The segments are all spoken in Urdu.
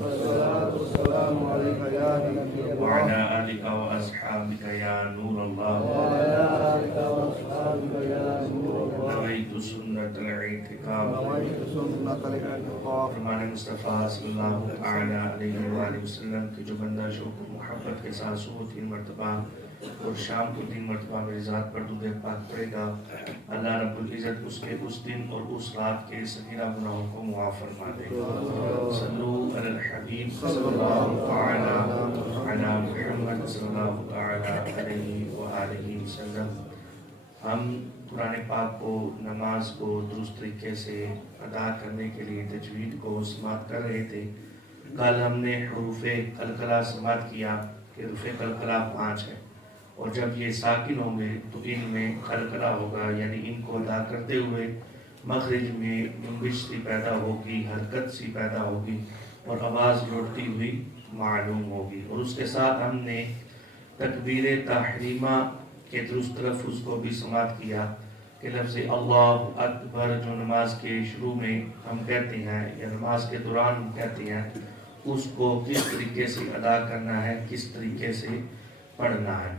والصلاة والسلام عليك يا نبي الله وعلى آلك وأصحابك يا نور الله وعلى آلك وأصحابك يا نور الله نويت سنة الاعتكاف نويت سنة الاعتكاف فرمان مصطفیٰ صلی اللہ علیہ وآلہ وسلم کہ جو بندہ شوق و محبت کے ساتھ صبح 3 مرتبہ اور شام کو 3 مرتبہ میری ذات پر درود پاک پڑھے گا، اللہ رب العزت اس کے اس دن اور اس رات کے صغیرہ گناہوں کو معاف فرما دے گا۔ صلو علی الحبیب صلی اللہ تعالی علی محمد صلی اللہ تعالی علیہ وآلہ وسلم۔ ہم قرآن پاک کو، نماز کو درست طریقے سے ادا کرنے کے لیے تجوید کو سماعت کر رہے تھے۔ کل ہم نے حروف قلقلہ سماعت کیا کہ حروف قلقلہ 5 ہے، اور جب یہ ساکن ہوں گے تو ان میں قلقلہ ہوگا، یعنی ان کو ادا کرتے ہوئے مخرج میں جنبش سی پیدا ہوگی، حرکت سی پیدا ہوگی اور آواز لوٹتی ہوئی معلوم ہوگی۔ اور اس کے ساتھ ہم نے تکبیر تحریمہ کے درست تلفظ کو بھی سماعت کیا کہ لفظ اللہ اکبر جو نماز کے شروع میں ہم کہتے ہیں یا نماز کے دوران ہم کہتے ہیں، اس کو کس طریقے سے ادا کرنا ہے، کس طریقے سے پڑھنا ہے۔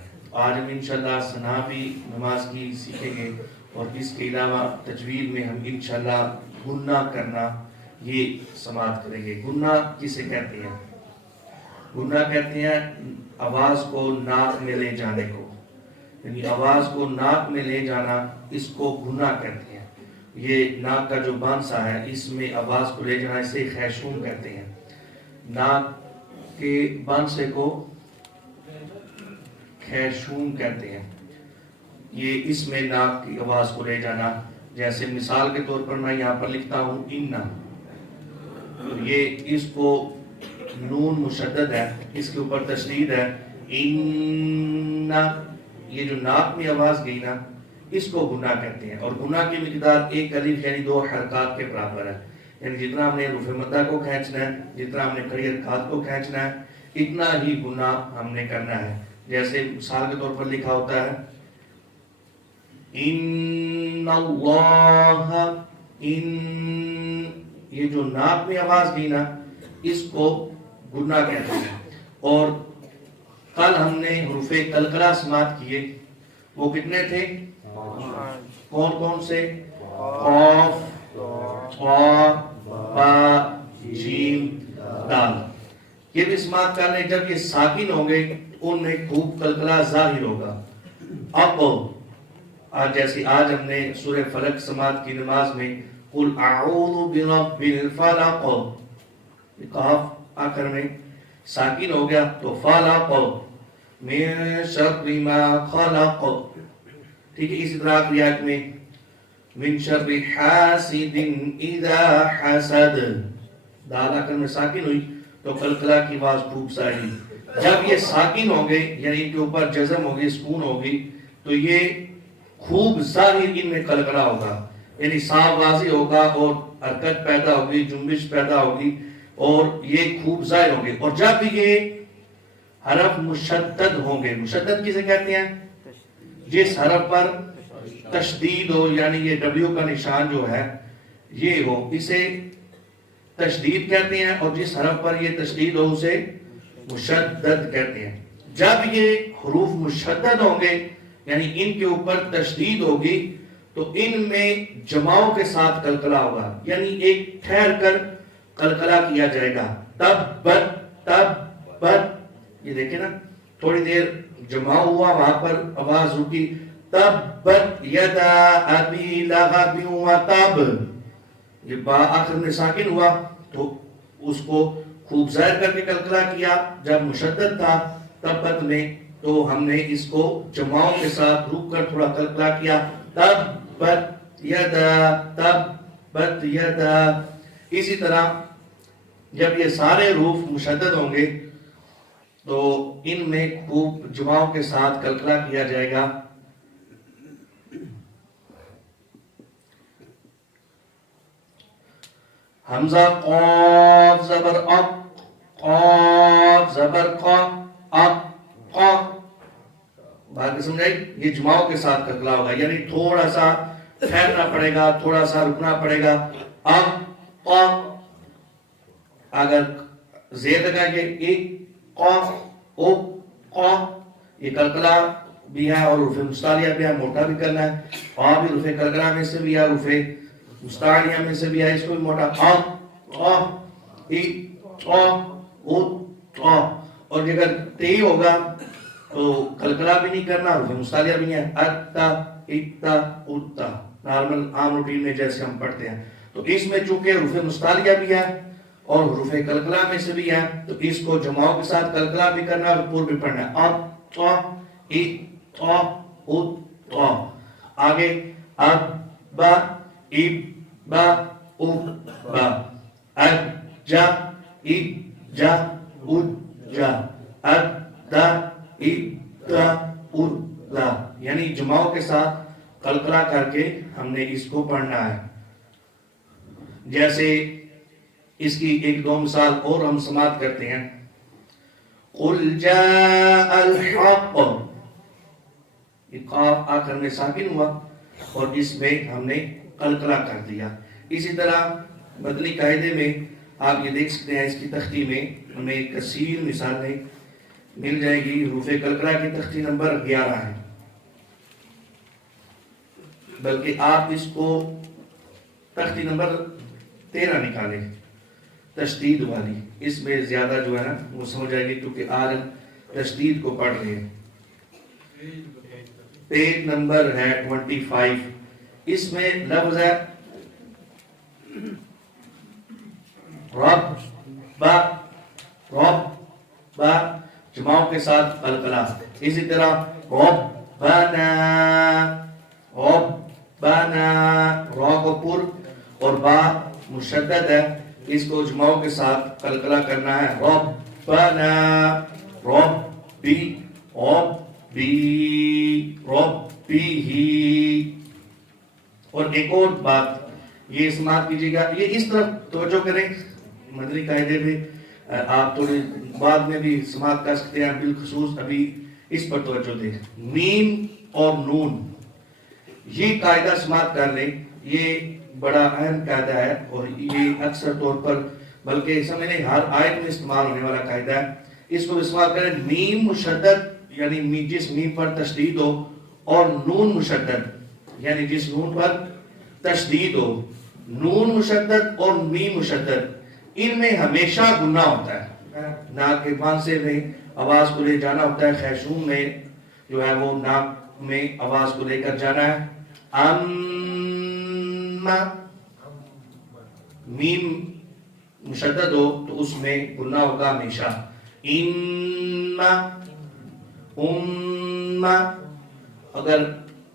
آج ہم انشاءاللہ ثنا بھی نماز کی سیکھیں گے، اور اس کے علاوہ تجوید میں ہم انشاءاللہ گنہ کرنا یہ سماعت کریں گے۔ گنہ کسے کہتے ہیں؟ گنہ کہتے ہیں آواز کو ناک میں لے جانے کو، یعنی آواز کو ناک میں لے جانا، اس کو گنہ کہتے ہیں۔ یہ ناک کا جو بانسا ہے اس میں آواز کو لے جانا، اسے خیشوم کہتے ہیں۔ ناک کے بانسے کو خیشوم کہتے ہیں۔ یہ اس میں ناک کی آواز کو لے جانا، جیسے مثال کے طور پر میں یہاں پر لکھتا ہوں انّا، یہ اس کو نون مشدد ہے، اس کے اوپر تشدید ہے، انّا، یہ جو ناک میں آواز گئی نا اس کو گنہ کہتے ہیں۔ اور گنہ کی مقدار 1 الف یعنی 2 حرکات کے برابر ہے، یعنی جتنا ہم نے حروف مدہ کو کھینچنا ہے، جتنا ہم نے کھڑی حرکات کو کھینچنا ہے، اتنا ہی گنہ ہم نے کرنا ہے۔ جیسے مثال کے طور پر لکھا ہوتا ہے ان اللہ، ان، یہ جو ناک میں آواز گئی نا اس کو گنہ کہتے ہیں۔ اور کل ہم نے حروف قلقلہ سماعت کیے، وہ کتنے تھے؟ کون کون سے؟ قاف، طا، با، جیم، دال۔ یہ بھی سماعت کرنے، جب یہ ساکن ہوں گے ان میں خوب قلقلہ ظاہر ہوگا۔ اب جیسے آج ہم نے سورہ فلق سماعت کی نماز میں قل اعوذ برب الفلق، قاف آخر میں ساکن ہو گیا تو فلق من شر ما خلق، ٹھیک ہے۔ اسی طرح آخری آیت میں من شر حاسد اذا حسد، دال آخر میں ساکن ہوئی تو قلقلہ کی آواز خوب ظاہر۔ جب یہ ساکن ہوں گے یعنی ان کے اوپر جزم ہوگی، سکون ہوگی، تو یہ خوب ظاہر ان میں قلقلہ ہوگا، یعنی صاف واضح ہوگا اور حرکت پیدا ہوگی، جنبش پیدا ہوگی اور یہ خوب ظاہر ہوں گے۔ اور جب یہ حرف مشدد ہوں گے، مشدد کسے کہتے ہیں؟ جس حرف پر تشدید ہو، یعنی یہ ڈبلیو کا نشان جو ہے یہ ہو، اسے تشدید کہتے ہیں، اور جس حرف پر یہ تشدید ہو اسے مشدد کہتے ہیں۔ جب یہ حروف مشدد ہوں گے یعنی ان کے اوپر تشدید ہوگی تو ان میں جماؤں کے ساتھ قلقلہ ہوگا، یعنی ایک ٹھہر کر قلقلہ کیا جائے گا۔ تب بت، یہ دیکھیں نا تھوڑی دیر جماؤ ہوا، وہاں پر آواز رکی، تبت یدا ابی لہب وتب، یہ با آخر میں ساکن ہوا تو اس کو خوب ظاہر کر کے قلقلہ کیا۔ جب مشدد تھا تبت میں تو ہم نے اس کو جماؤں کے ساتھ رک کر تھوڑا قلقلہ کیا، تبت یدا۔ اسی طرح جب یہ سارے حروف مشدد ہوں گے تو ان میں خوب جماؤں کے ساتھ قلقلہ کیا جائے گا۔ حمزہ قاف زبر اق، قاف زبر قا، اق قا، بات سمجھائی؟ یہ جماؤں کے ساتھ قلقلہ ہوگا، یعنی تھوڑا سا ٹھہرنا پڑے گا، تھوڑا سا رکنا پڑے گا۔ اق قا، اگر زیر لگائیں گے، ایک قاف او قاف، یہ قلقلہ بھی ہے اور حروف مستعلیہ بھی ہے، موٹا بھی کرنا ہے، قاف بھی حروف قلقلہ میں سے بھی ہے، حروف مستعلیہ میں سے بھی ہے، اس کو بھی موٹا، اور اگر تی ہوگا تو قلقلہ بھی نہیں کرنا، حروف مستعلیہ بھی نہیں ہے، اتا اتا اتا، نارمل عام روٹین میں جیسے ہم پڑھتے ہیں۔ تو اس میں چونکہ حروف مستعلیہ بھی ہے اور حروف قلقلہ میں سے بھی ہے، تو اس کو جماعوں کے ساتھ قلقلہ بھی کرنا اور پور بھی پڑھنا ہے، آگے اب با اب با اب با، اب جا اب جا اد جا، اب دا اب دا اد دا، یعنی جماعوں کے ساتھ قلقلہ کر کے ہم نے اس کو پڑھنا ہے۔ جیسے اس کی ایک دو مثال اور ہم سماعت کرتے ہیں، قل جاء الحق، یہ قاف آخر میں ساکن ہوا اور اس میں ہم نے قلقلہ کر دیا۔ اسی طرح مدنی قاعدے میں آپ یہ دیکھ سکتے ہیں، اس کی تختی میں ہمیں کثیر مثالیں مل جائے گی۔ حروف قلقلہ کی تختی نمبر 11 ہے، بلکہ آپ اس کو تختی نمبر 13 نکالیں، تشدید والی، اس میں زیادہ جو ہے نا وہ سمجھ آئے گی، کیونکہ آج تشدید کو پڑھ رہے ہیں۔ پیج نمبر ہے 25، اس میں لفظ ہے رب با، رب با، جماعوں کے ساتھ قلقلہ۔ اسی طرح ربنا، ربنا، را کو پر اور با مشدد ہے، اس کو جماعوں کے ساتھ قلقلہ کرنا ہے، ربنا، ربی، ربی، ربی ہی۔ اور ایک اور بات یہ سماعت کیجیے گا، یہ اس طرف توجہ کریں، مدنی قاعدے میں آپ تھوڑی بعد میں بھی سماعت کر سکتے ہیں، بالخصوص ابھی اس پر توجہ دیں، میم اور نون، یہ قاعدہ سماعت کر لیں، یہ بڑا اہم قاعدہ ہے اور یہ اکثر طور پر بلکہ سمجھیں ہر آیت میں استعمال ہونے والا قاعدہ ہے۔ اس کو استعمال کریں، میم مشدد یعنی جس میم پر تشدید ہو، اور نون مشدد یعنی جس نون پر تشدید ہو، نون مشدد اور میم مشدد، ان میں ہمیشہ گناہ ہوتا ہے، ناک کے پانسے میں آواز کو لے جانا ہوتا ہے، خیشوم میں جو ہے وہ ناک میں آواز کو لے کر جانا ہے، میم مشدد ہو تو اس میں گناہ ہوگا ہمیشہ، اگر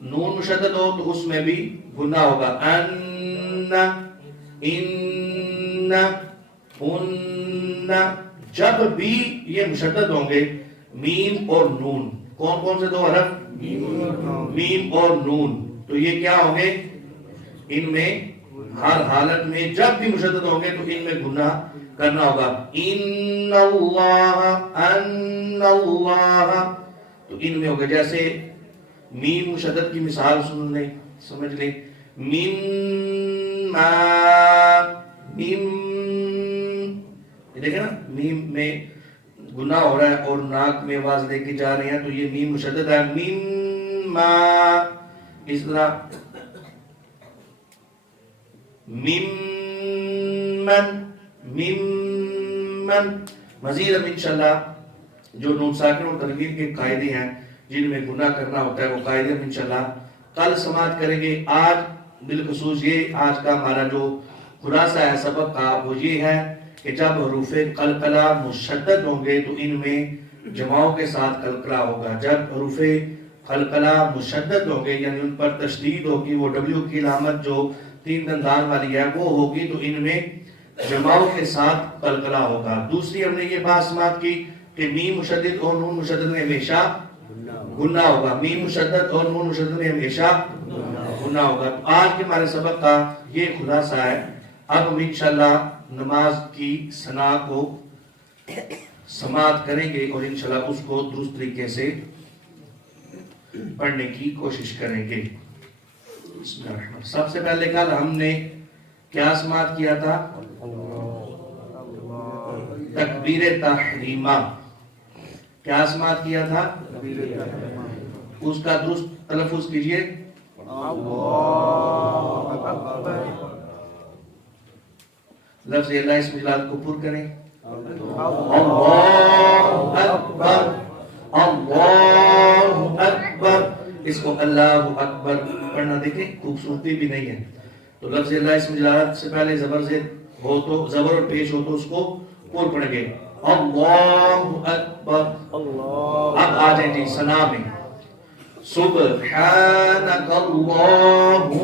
نون مشدد ہو تو اس میں بھی گناہ ہوگا، جب بھی یہ مشدد ہوں گے میم اور نون، کون کون سے دو حرف؟ میم اور نون، تو یہ کیا ہوں گے؟ ان میں ہر حالت میں جب بھی مشدد ہوں گے تو ان میں گناہ کرنا ہوگا، ان اللہ، تو ان میں ہوگا، جیسے میم مشدد کی مثال سن لیں، سمجھ لیں، مما، میم، دیکھیں نا میم میں گناہ ہو رہا ہے اور ناک میں آواز لے کے جا رہے ہیں تو یہ میم مشدد ہے، مما، اس طرح ممن، ممن، مزید اب انشاءاللہ جو نون ساکن اور تنوین کے قاعدے ہیں جن میں گناہ کرنا ہوتا ہے وہ قاعدے ہم انشاءاللہ کل سماعت کریں گے۔ آج بالخصوص یہ آج کا ہمارا جو خلاصہ ہے سبق کا وہ یہ ہے کہ جب حروف قلقلہ مشدد ہوں گے تو ان میں جماعوں کے ساتھ قلقلہ ہوگا، جب حروف قلقلہ مشدد ہوں گے یعنی ان پر تشدید ہوگی، وہ ڈبلیو کی علامت جو 3 دندان والی ہے وہ ہوگی، تو ان میں جماعوں کے ساتھ قلقلہ ہوگا۔ دوسری ہم نے یہ بات سماعت کی کہ میم مشدد اور نون مشدد میں ہمیشہ گناہ ہوگا، میم مشدد اور نون مشدد میں ہمیشہ گناہ ہوگا۔ تو آج کے ہمارے سبق کا یہ خلاصہ ہے۔ اب ہم انشاءاللہ نماز کی ثنا کو سماعت کریں گے اور انشاءاللہ اس کو درست طریقے سے پڑھنے کی کوشش کریں گے۔ بسم اللہ الرحمن الرحیم۔ سب سے پہلے کل ہم نے کیا سماعت کیا تھا؟ تکبیر تحریمہ کیا سماعت کیا تھا؟ اس کا درست تلفظ کیجئے لفظ اللہ اسم جلال کو پر کریں اللہ اکبر اللہ اکبر. اس کو اللہ اکبر پڑھنا دیکھیں خوبصورتی بھی نہیں ہے. تو لفظ اللہ اسم جلالت سے پہلے زبر زید ہو تو زبر اور پیش ہو تو اس کو پر پڑھیں گے اللہ اکبر. اب آ جائیں جی ثنا میں سبحانک اللہم.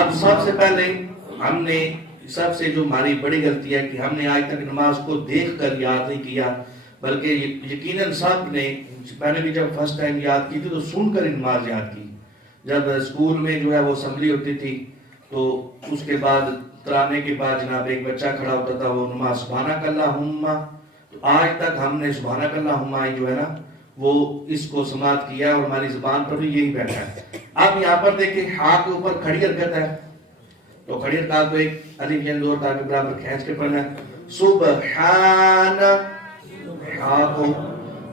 اب سب سے پہلے ہم نے سب سے جو ہماری بڑی غلطی ہے کہ ہم نے آج تک نماز کو دیکھ کر یاد نہیں کیا بلکہ یقیناً سب نے پہلے بھی جب فرسٹ ٹائم یاد کی تھی تو سن کر نماز یاد کی. جب اسکول میں جو ہے وہ اسمبلی ہوتی تھی تو اس کے بعد ترانے کے بعد جناب ایک بچہ کھڑا ہوتا تھا وہ نماز سبحانک اللہم. تو آج تک ہم نے سبحانک اللہم جو ہے نا وہ اس کو سماعت کیا اور ہماری زبان پر بھی یہی بیٹھا ہے. اب یہاں پر دیکھیں ہاں کے اوپر کھڑی حرکت ہے تو کھڑی حرکت کو ایک الف یا دو تاکہ برابر کھینچ کے پڑھنا ہے سبحان ہاں کو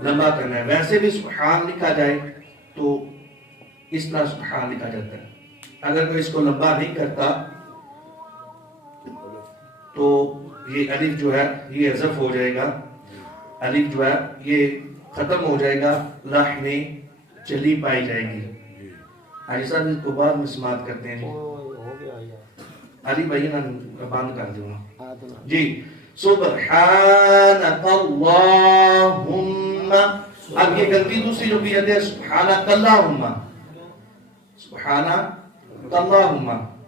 لمبا کرنا ہے. ویسے بھی سبحان لکھا جائے تو اس طرح سبحان لکھا جاتا ہے. اگر کوئی اس کو لمبا نہیں کرتا تو یہ الف جو ہے یہ حذف ہو جائے گا. الف جو ہے یہ ختم ہو جائے گا لحن چلی پائی جائے گی. حاجی صاحب اس کو بعد میں سماعت کرتے ہیں علی بھائی نا بند کر دوں جی سبحانک اللہم. اب یہ غلطی دوسری جو بھی ہے سبحانک اللہم سبحانک اللہم.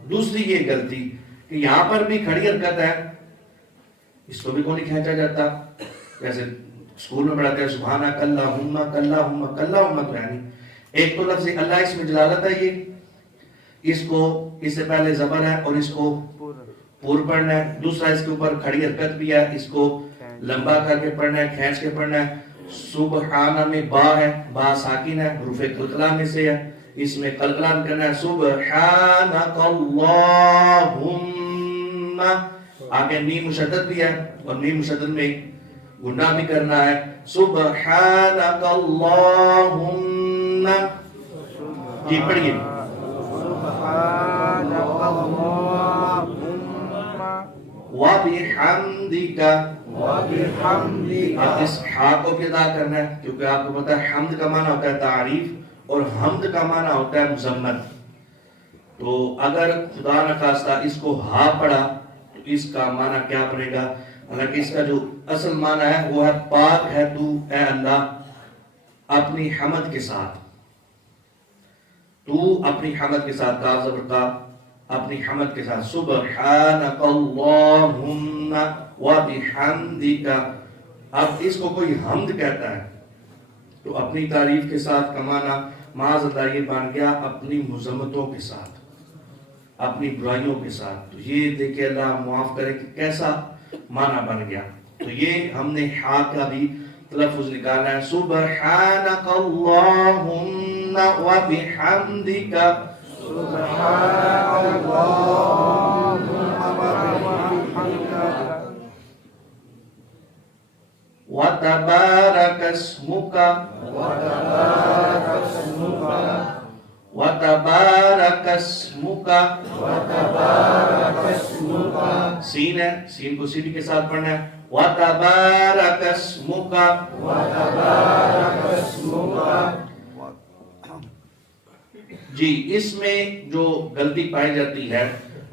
دوسری یہ غلطی کہ یہاں پر بھی کھڑی حرکت ہے اس کو بھی کو نہیں کھینچا جاتا. جیسے اسکول میں پڑھاتے ہیں سبحانک اللہم کلہم کلہم تو یعنی ایک تو لفظ اللہ اس میں جلالت ہے یہ اس کو اس سے پہلے زبر ہے اور اس کو پور پڑھنا ہے. دوسرا اس کے اوپر کھڑی حرکت بھی ہے اس کو لمبا کر کے پڑھنا ہے کھینچ کے پڑھنا ہے. سبحانہ میں با ہے با ساکن ہے حروف قلقلہ میں سے ہے اس میں قلقلہ کرنا ہے سبحانک اللہم. آگے میم مشدد بھی ہے اور میم مشدد میں گناہ بھی کرنا ہے سبحانک اللہم. جی پڑھئے وَبِحَمْدِكَ. اب اس ہا کو بھی ادا کرنا ہے کیونکہ آپ کو پتا ہے حمد کا معنی ہوتا ہے تعریف اور حمد کا معنی ہوتا ہے مذمت. تو اگر خدا نخواستہ اس کو ہا پڑھا تو اس کا معنی کیا پڑے گا؟ حالانکہ اس کا جو اصل معنی ہے وہ ہے پاک ہے تو اے اللہ اپنی حمد کے ساتھ. تو اپنی حمد کے ساتھ کاف زبر کا اپنی حمد کے ساتھ سبحانک اللہم وبحمدک. اب اس کو کوئی حمد کہتا ہے تو اپنی تعریف کے ساتھ کا معنی معاذ اللہ یہ بن گیا اپنی مذمتوں کے ساتھ اپنی برائیوں کے ساتھ. تو یہ دیکھیں اللہ معاف کرے کہ کیسا معنی بن گیا. تو یہ ہم نے ہا کا بھی تلفظ نکالا ہے سبحانک اللہم وبحمدک. سبحان وتبارك اسمك وتبارك اسمك. سین ہے سین کو سیدھی کے ساتھ پڑھنا ہے وتبارك اسمك. جی اس میں جو غلطی پائی جاتی ہے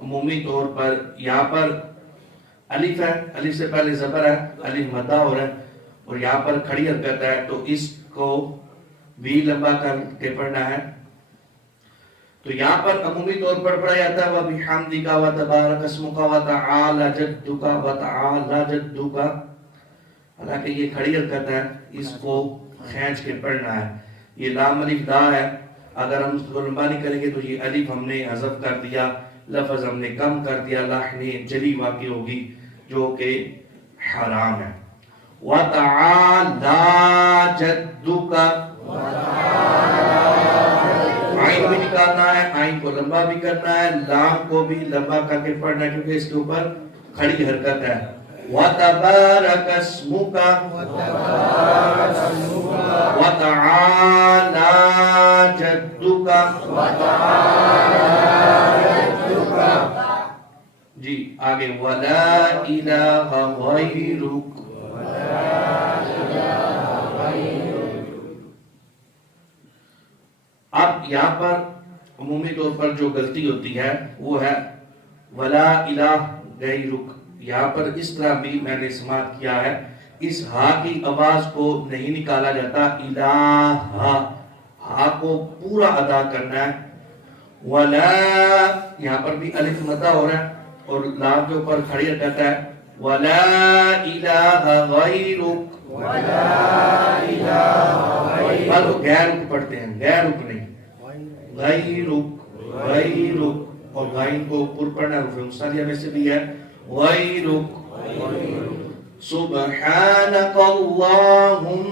عمومی طور پر یہاں پر الف ہے الف سے پہلے زبر ہے الف مدہ ہو رہا ہے اور یہاں پر کھڑی حرکت ہے تو اس کو بھی لمبا کر کے پڑھنا ہے. تو یہاں پر عمومی طور پر پڑھا جاتا ہے وَبِحَمْدِكَ وَتَبَارَكَ اسْمُكَ وَتَعَالَى جَدُّكَ وَتَعَالَى جَدُّكَ. حالانکہ یہ کھڑی حرکت ہے اس کو کھینچ کے پڑھنا ہے. یہ لام الف دا ہے اگر ہم اس کو لمبا نہیں کریں گے تو یہ الف ہم نے حذف کر دیا لفظ ہم نے کم کر دیا لحن جلی واقع ہوگی جو کہ حرام ہے. وَتَعَالَى جَدُّكَ عین بھی نکالنا ہے، آئین کو لمبا بھی کرنا ہے، لام کو بھی لمبا کر کے پڑھنا ہے کیونکہ اس کے اوپر کھڑی حرکت ہے. وَتَبَارَكَ اسْمُكَ وَتَعَالَى جَدُّكَ. جی آگے وَلَا إِلَهَ غَيْرُكَ. اب یہاں پر عمومی طور پر جو غلطی ہوتی ہے وہ ہے وَلَا إِلَهَ غَيْرُكَ. یہاں پر اس طرح بھی میں نے سماعت کیا ہے، اس ہا کی آواز کو نہیں نکالا جاتا، الہ ہا کو پورا ادا کرنا ہے. ولا یہاں پر بھی الف مدہ ہو رہا ہے اور لام کے اوپر کھڑی حرکت ہے. ولا الہ غیرک، بل غیر رک پڑھتے ہیں، غیر رک نہیں، غیرک غیرک، اور غائن کو پر پڑھنا ہے، رفع مستعلیہ میں سے بھی ہے غیرک. سبحانک اللہم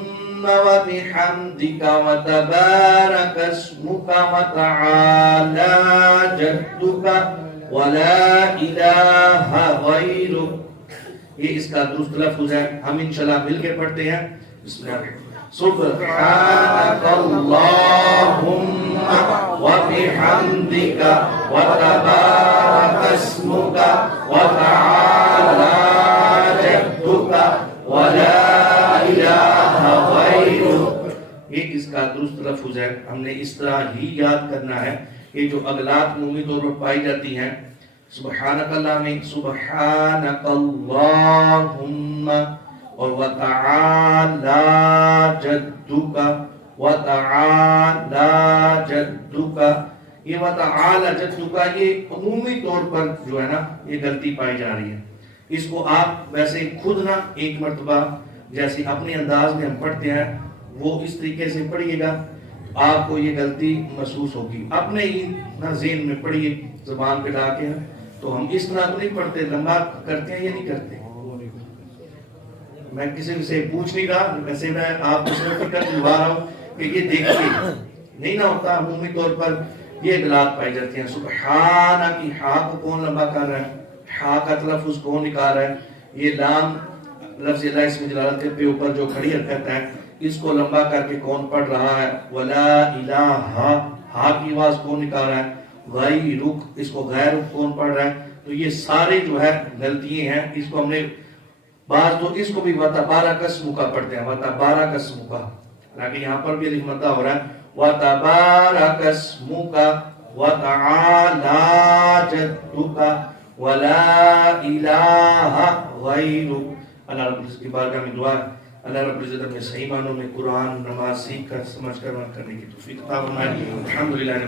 وبحمدک وتبارک اسمک وتعالی جدک ولا الہ غیرک. یہ اس کا درست لفظ ہے، ہم انشاءاللہ مل کے پڑھتے ہیں. بسم اللہ الرحمن الرحیم. سبحانک اللہم وبحمدک وتبارک اسمک وتعالی جدک ولا الہ غیرک. یہ اس کا درست لفظ ہے، ہم نے اس طرح ہی یاد کرنا ہے. یہ جو اغلاط عمومی طور پر پائی جاتی ہیں سبحانک اللہ میں سبحانک اللہم اور وتعالی جدک وتعالی جدک، یہ وتعالی جدک یہ عمومی طور پر جو ہے نا یہ غلطی پائی جا رہی ہے. اس کو آپ ویسے خود نہ ایک مرتبہ جیسے اپنے انداز میں ہم پڑھتے ہیں وہ اس طریقے سے پڑھیے گا، آپ کو یہ غلطی محسوس ہوگی. اپنے ہی نہ ذہن میں پڑھیے زبان پہ لا کے. تو ہم اس طرح تو نہیں پڑھتے، لمبا کرتے ہیں یا نہیں کرتے. میں کسی سے پوچھ نہیں رہا، ویسے میں آپ کو فکر دلوا رہا ہوں کہ یہ دیکھیے نہیں نہ ہوتا. عمومی طور پر یہ اغلاط پائی جاتی ہیں. سبحانہ کی ہا کو کون لمبا کر رہا ہے، ہا کا تلفظ کون نکال رہا ہے. یہ لام لفظ اللہ اسم جلالت کے اوپر جو کھڑی حرکت ہے اس کو لمبا کر کے کون پڑھ رہا ہے. ولا الہ ہا کی آواز کون نکال رہا ہے. غیرک اس کو غیر رک کون پڑھ رہا ہے. تو یہ سارے جو ہے غلطیاں ہیں. اس کو ہم نے بعض تو اس کو بھی وتبارک اسمک پڑھتے ہیں، وتبارک اسمک، حالانکہ یہاں پر بھی الف مدہ ہو رہا ہے. وتبارک اسمک وتعالی جدک ولا الہ غیرک. اللہ رب العزت کی بارگاہ میں دعا ہے اللہ رب العزت میں صحیح معنوں میں قرآن نماز سیکھ کر سمجھ کر عمل کرنے کی توفیق عطا فرمائے. الحمدللہ.